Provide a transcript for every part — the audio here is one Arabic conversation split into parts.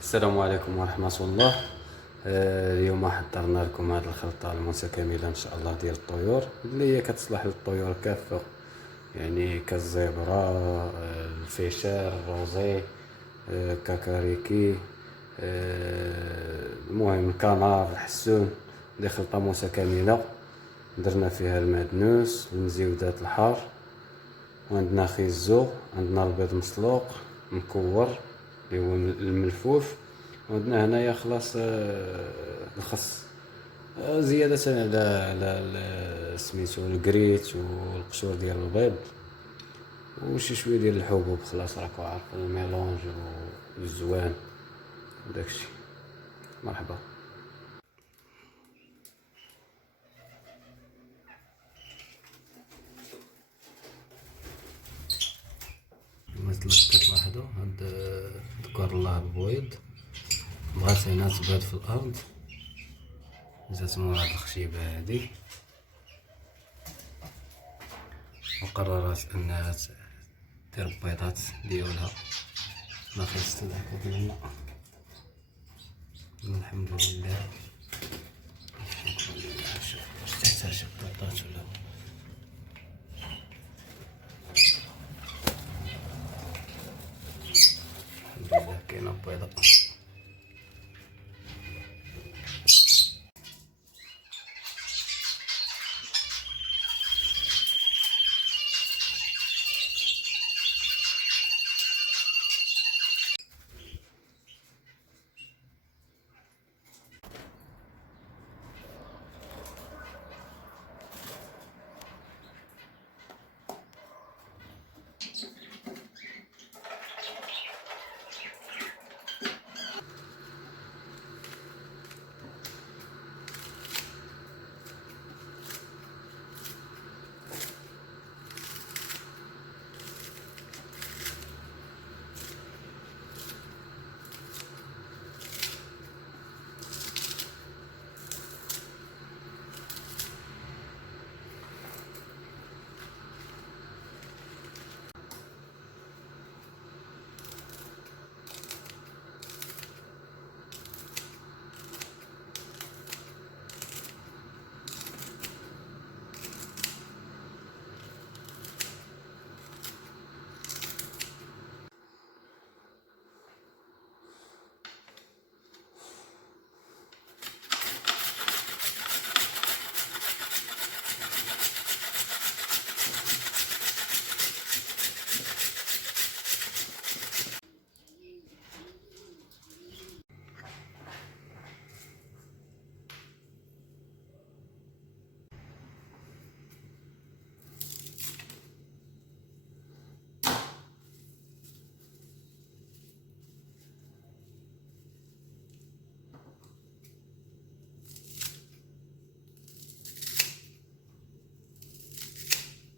السلام عليكم ورحمة الله. اليوم حضرنا لكم هذه الخلطة المتكاملة إن شاء الله ديال الطيور اللي هي كتصلح للطيور كافة، يعني كالزبرة، الفيشار، الروزي، كاكاريكي، المهم كنار، الحسون. دي خلطة متكاملة درنا فيها المعدنوس والمزيودات الحار، وعندنا خيزو، عندنا البيض مسلوق مكور اللي هو الملفوف، وعندنا هنايا خلاص الخس، زيادة على سميتو الكريت والقشور ديال البيض وشي شويه ديال الحبوب. خلاص راكو عارف الميلونج والزوان وداكشي. مرحبا. مثل كتلاحظوا هاد ذكر الله البويض بغات هنا تبات في الارض، جات من هاد الخشيبه هادي وقررت انها دير البيضات ديالها. ما خصها تضحك لنا. الحمد لله. شكرا لله. شوف تحتاج شي بيضات ولا الحمد لله كاينه بيضه.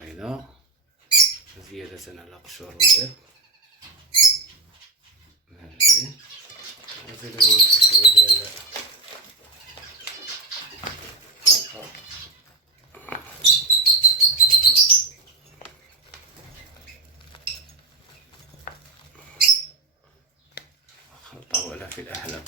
هنا زيادة على قشور البيض هادي، نزيدو شوية ديال خلطة ولا في الأحلام.